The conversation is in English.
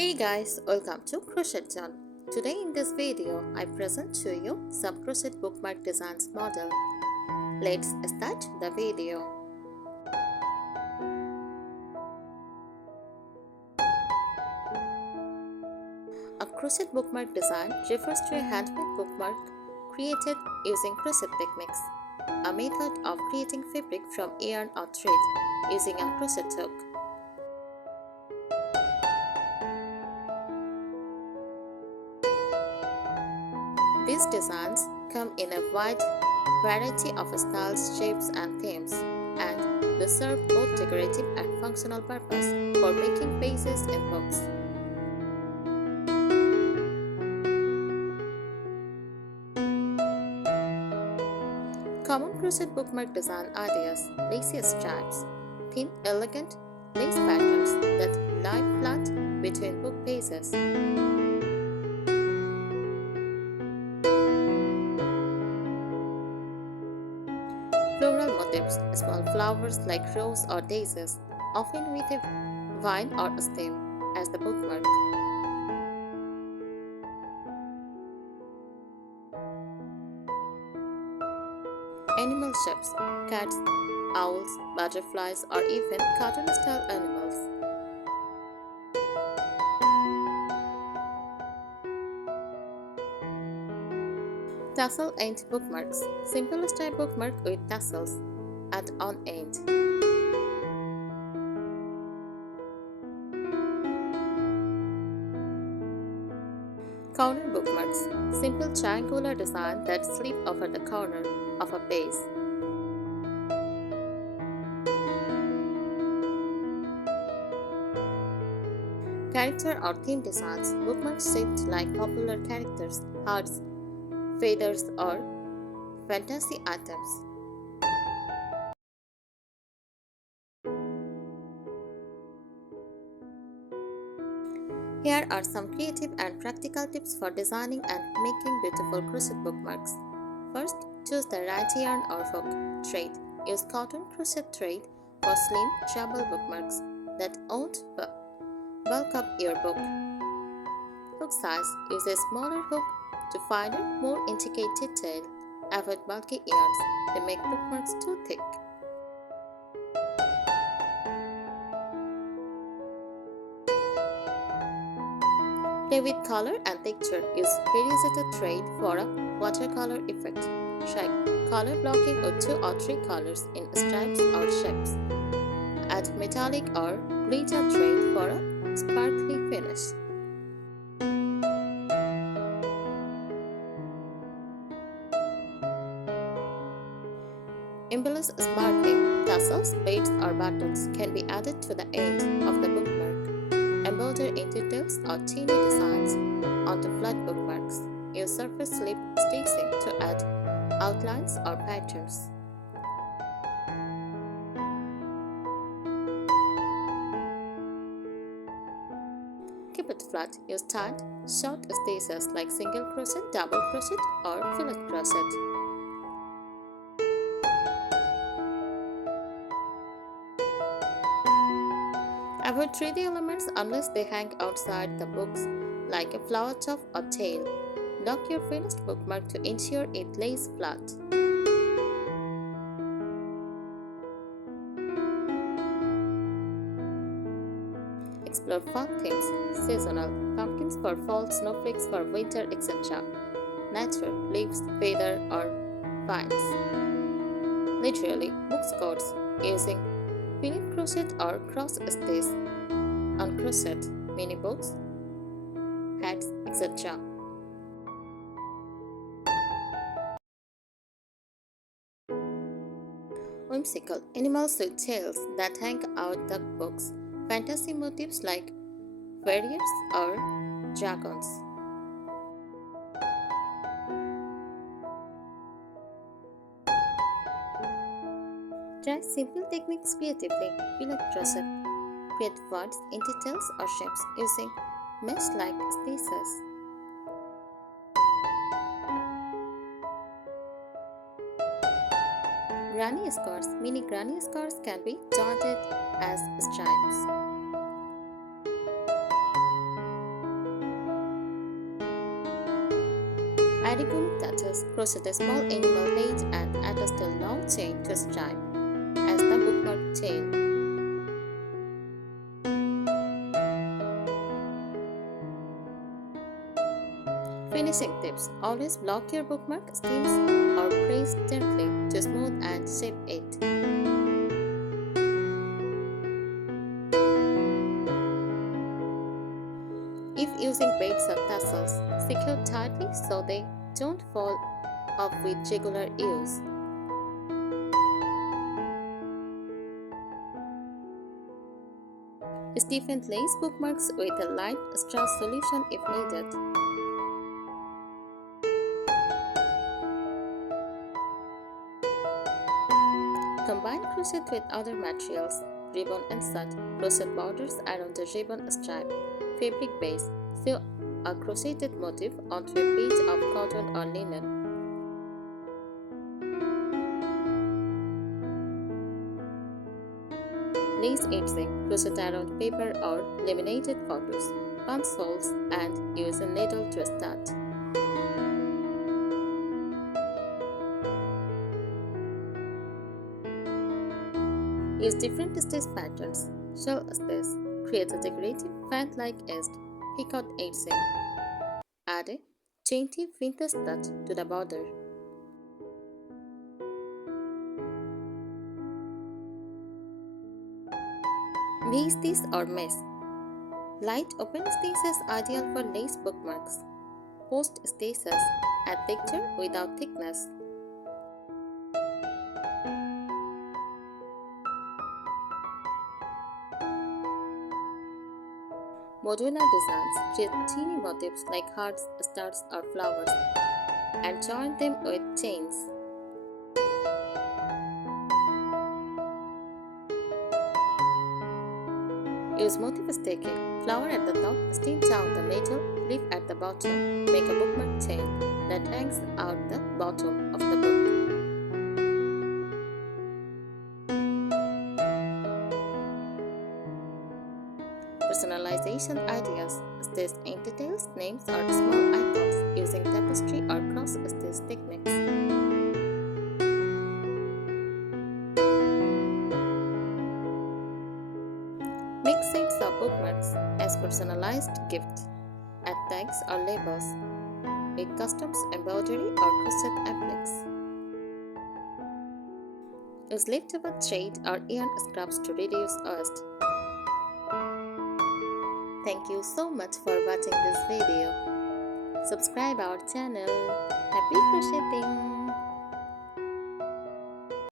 Hey guys, welcome to Crocheting. Today in this video, I present to you some crochet bookmark designs model. Let's start the video. A crochet bookmark design refers to a handmade bookmark created using crochet techniques, a method of creating fabric from yarn or thread using a crochet hook. These designs come in a wide variety of styles, shapes, and themes, and they serve both decorative and functional purpose for making pages in books. Common crochet bookmark design ideas: lacy stripes, thin, elegant lace patterns that lie flat between book pages. Floral motifs, small flowers like rose or daisies, often with a vine or a stem as the bookmark. Animal shapes, cats, owls, butterflies, or even cartoon-style animals. Tassel end bookmarks, simple style bookmark with tassels at on end. Corner bookmarks, simple triangular design that slip over the corner of a page. Character or theme designs, bookmarks shaped like popular characters, hearts, feathers, or fantasy items. Here are some creative and practical tips for designing and making beautiful crochet bookmarks. First, choose the right yarn or hook. Thread. Use cotton crochet thread for slim, travel bookmarks that won't bulk up your book. Hook size. Use a smaller hook to find a more intricate detail. Avoid bulky yarns. They make bookmarks too thick. Play with color and texture. Use variegated thread for a watercolor effect. Try color blocking with 2 or 3 colors in stripes or shapes. Add metallic or glitter thread for a sparkly finish. Embellish sparkling. Tassels, beads, or buttons can be added to the end of the bookmark. Embroider in details or teeny designs onto flat bookmarks. Use surface slip stitching to add outlines or patterns. Keep it flat. Use tight, short stitches like single crochet, double crochet, or fillet crochet. Avoid 3D elements unless they hang outside the books like a flower top or tail. Lock your finished bookmark to ensure it lays flat. Explore fun themes: seasonal, pumpkins for fall, snowflakes for winter, etc. Nature, leaves, feather, or vines. Literally, book scores using Philip crochet or cross stitch, uncrochet, mini books, hats, etc. Whimsical animals with tails that hang out the books, fantasy motifs like fairies or dragons. Try simple techniques creatively. Fillet crochet. Create words in details or shapes using mesh-like stitches. Granny scarves. Mini granny scarves can be jointed as stripes. Add iconic touches, crochet a small animal head and attach a long chain to stripe as the bookmark chain. Finishing tips. Always block your bookmark stems or press gently to smooth and shape it. If using beads or tassels, secure tightly so they don't fall off with regular use. Stiffen lace bookmarks with a light straw solution if needed. Combine crochet with other materials, ribbon insert, crochet borders around the ribbon stripe, fabric base, sew a crocheted motif onto a piece of cotton or linen. Lace edging, crochet around paper or laminated photos, punch holes and use a needle to start. Use different stitch patterns. Shell stitch, create a decorative fan-like edged picot edging. Add a dainty vintage touch to the border. V-stitch or mesh. Light open stitch is ideal for lace bookmarks. Post stitches add texture without thickness. Modular designs create teeny motifs like hearts, stars, or flowers and join them with chains. Use motif stacking. Flower at the top, stem down the middle, leaf at the bottom. Make a bookmark chain that hangs out the bottom of the book. Personalization ideas. Stitch in details, names, or small icons using tapestry or cross-stitch techniques. Make sets of bookmarks as personalized gifts. Add tags or labels. Make customs embroidery or crochet appliques. Use leftover thread or yarn scraps to reduce waste. Thank you so much for watching this video. Subscribe our channel. Happy crocheting!